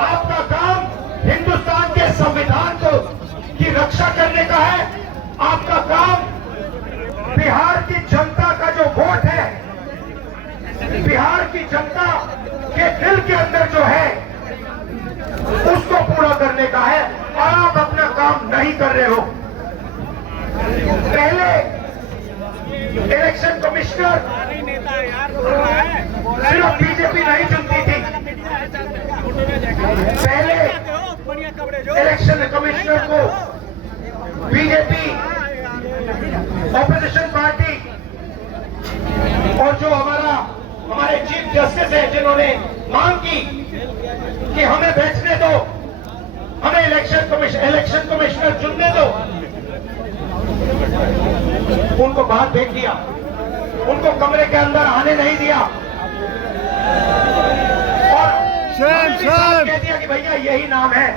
आपका काम हिंदुस्तान के संविधान को की रक्षा करने का है। आपका काम बिहार की जनता का जो वोट है, बिहार की जनता के दिल के अंदर जो है उसको पूरा करने का है, और आप अपना काम नहीं कर रहे हो। पहले इलेक्शन कमिश्नर सिर्फ बीजेपी नहीं चुनती थी, पहले इलेक्शन कमिश्नर को बीजेपी, ऑपोजिशन पार्टी और जो हमारे चीफ जस्टिस है जिन्होंने मांग की कि हमें बेचने दो, हमें इलेक्शन कमिश्नर चुनने दो, उनको बाहर फेंक दिया, उनको कमरे के अंदर आने नहीं दिया और कह दिया कि भैया यही नाम है,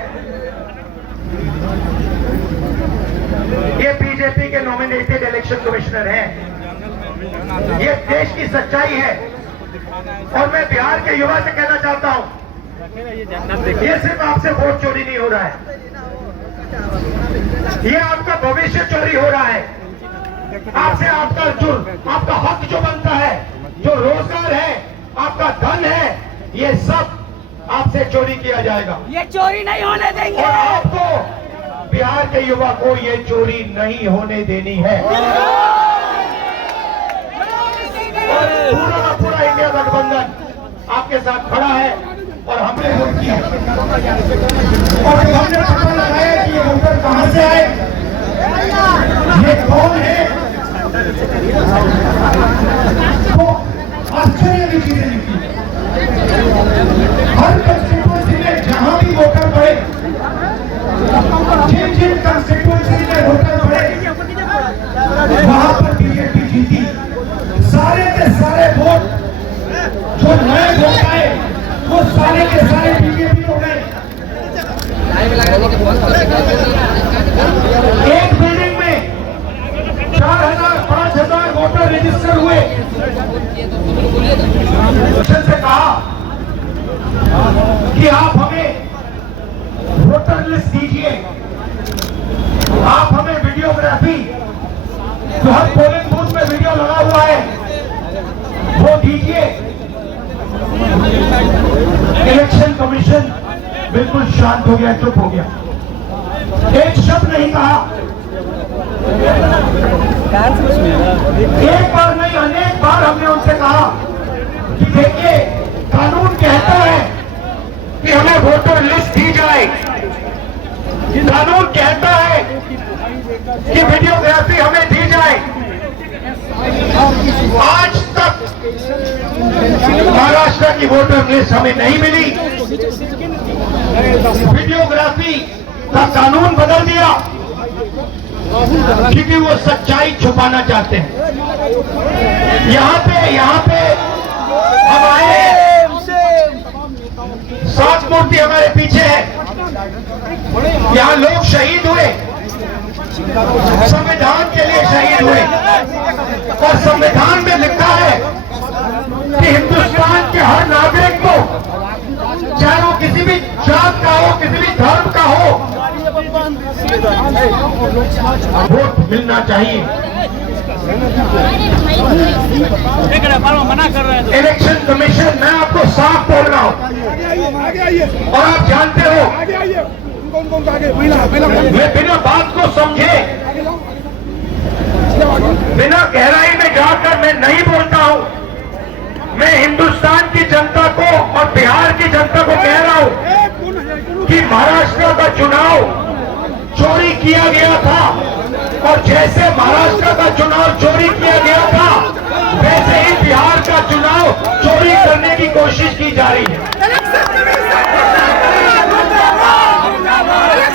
ये बीजेपी के नॉमिनेटेड इलेक्शन कमिश्नर हैं। ये देश की सच्चाई है और मैं बिहार के युवा से कहना चाहता हूं, ये सिर्फ आपसे वोट चोरी नहीं हो रहा है, ये आपका भविष्य चोरी हो रहा है। आपसे आपका हक जो बनता है, जो रोजगार है, आपका धन है, ये सब आपसे चोरी किया जाएगा। ये चोरी नहीं होने देंगे और आपको, बिहार के युवा को ये चोरी नहीं होने देनी है। और पूरा का पूरा इंडिया गठबंधन आपके साथ खड़ा है और हमने वोट किया और हमने पता लगाया कि ये वोटर कहां से आए, ये कौन है, तो आश्चर्य की चीजें निकली। हर कंस्टिट्यूएंसी में जहां भी वोटर पड़े, जिन कंस्टिट्यूएंसी में वोटर पड़े, वहां पर बीजेपी जीती। सारे के सारे वोट जो नए वोट आए वो सारे के सारे बीजेपी को गए। एक बिल्डिंग में 4,000-5,000 वोटर रजिस्टर हुए। से कहा कि आप हमें वोटर लिस्ट दीजिए, आप हमें वीडियोग्राफी, जो हर पोलिंग बूथ में वीडियो लगा हुआ है वो दीजिए। इलेक्शन कमीशन बिल्कुल शांत हो गया, चुप हो गया, एक शब्द नहीं कहा। एक बार नहीं, अनेक बार हमने उनसे कहा कि देखिए, कानून कहता है कि हमें वोटर लिस्ट दी जाए, कानून कहता है कि वीडियोग्राफी हमें दी जाए। आज तक महाराष्ट्र की वोटर लिस्ट हमें नहीं मिली। वीडियोग्राफी का कानून बदल दिया क्योंकि वो सच्चाई छुपाना चाहते हैं। यहाँ पे हम आए, सात मूर्ति हमारे पीछे है, यहाँ लोग शहीद हुए, संविधान के लिए शहीद हुए और संविधान में लिखा है कि हिंदुस्तान के हर नागरिक को, चाहे वो किसी भी जात का हो, किसी भी धर्म का हो, वोट मिलना चाहिए। मना कर रहे हैं इलेक्शन कमीशन, मैं आपको साफ बोल रहा हूं और आप जानते हो, मैं बिना बात को समझे, बिना गहराई में जाकर मैं नहीं बोलता हूं। मैं हिंदुस्तान की जनता को और बिहार की जनता को कह रहा हूं कि महाराष्ट्र का चुनाव चोरी किया गया था और जैसे महाराष्ट्र का चुनाव चोरी किया गया था, वैसे ही बिहार का चुनाव चोरी करने की कोशिश की जा रही है।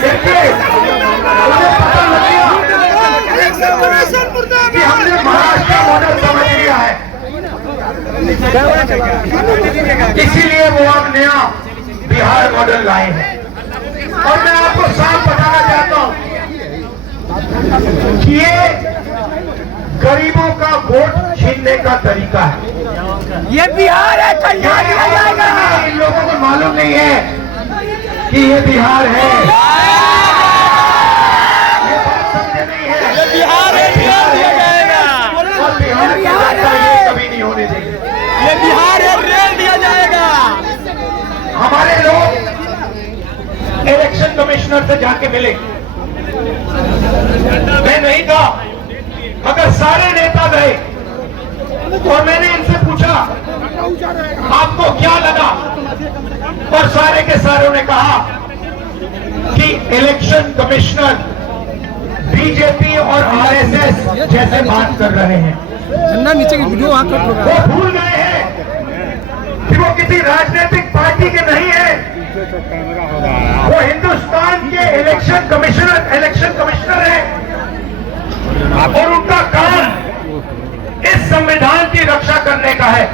देखिए, मुझे पता लग गया कि हमने महाराष्ट्र मॉडल समझ लिया है, इसीलिए वो अब नया बिहार मॉडल लाए हैं। और मैं आपको साफ बताना चाहता हूं कि ये गरीबों का वोट छीनने का तरीका है। ये बिहार है, इन लोगों को मालूम नहीं है कि ये बिहार है। ये बात समझे नहीं है, ये बिहार है, रेल दिया जाएगा। और बिहार की जनता ये कभी नहीं होने देगी। ये बिहार है, रेल दिया जाएगा। हमारे लोग इलेक्शन कमिश्नर से जाके मिले, मैं नहीं था मगर सारे नेता गए और मैंने इनसे पूछा आपको क्या लगा, और सारे के सारों ने कहा कि इलेक्शन कमिश्नर बीजेपी और आरएसएस जैसे बात कर रहे हैं। झंडा नीचे की वीडियो वहां कट होगा। वो भूल गए हैं कि वो किसी राजनीतिक पार्टी के नहीं है, वो हिंदुस्तान के इलेक्शन कमिश्नर है और उनका काम इस संविधान की रक्षा करने का है।